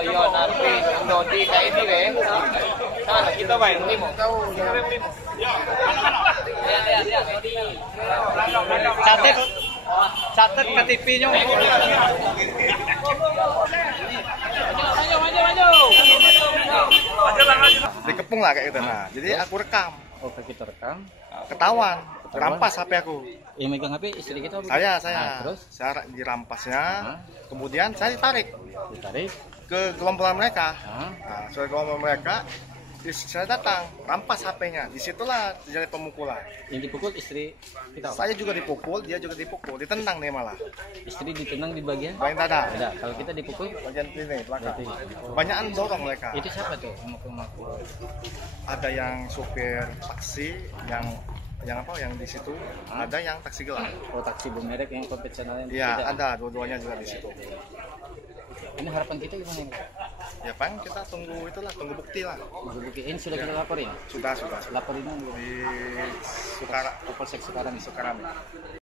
Yo nanti Dodi kayak ini deh. Sana kita main tim. Catet ke TV-nya. Maju. Dikepung lah kayak gitu. Nah, jadi aku rekam. Oh, kita rekam. Ketahuan, rampas HP aku. Yang megang HP istri kita. Saya. Nah, terus saya dirampasnya. Kemudian saya ditarik ke kelompokan mereka. Nah, soal kelompokan mereka, saya datang, rampas HP-nya. Disitulah terjadi pemukulan. Yang dipukul istri kita. Saya juga dipukul, dia juga dipukul, ditendang nih malah. Istri ditendang di bagian dada. Ada. Kalau kita dipukul Bagian ini belakang. berarti. Banyakan dorong mereka. Itu siapa tuh? Mukul. Ada yang supir taksi yang di situ, ada yang taksi gelap. Oh, taksi bermerek yang konvensional yang Iya, ada dua-duanya juga di situ. Ini harapan kita gimana? Ya Bang, kita tunggu bukti lah. Bukti ini sudah kita laporin. Sudah. Laporin Di Polsek sekarang. Sukarame.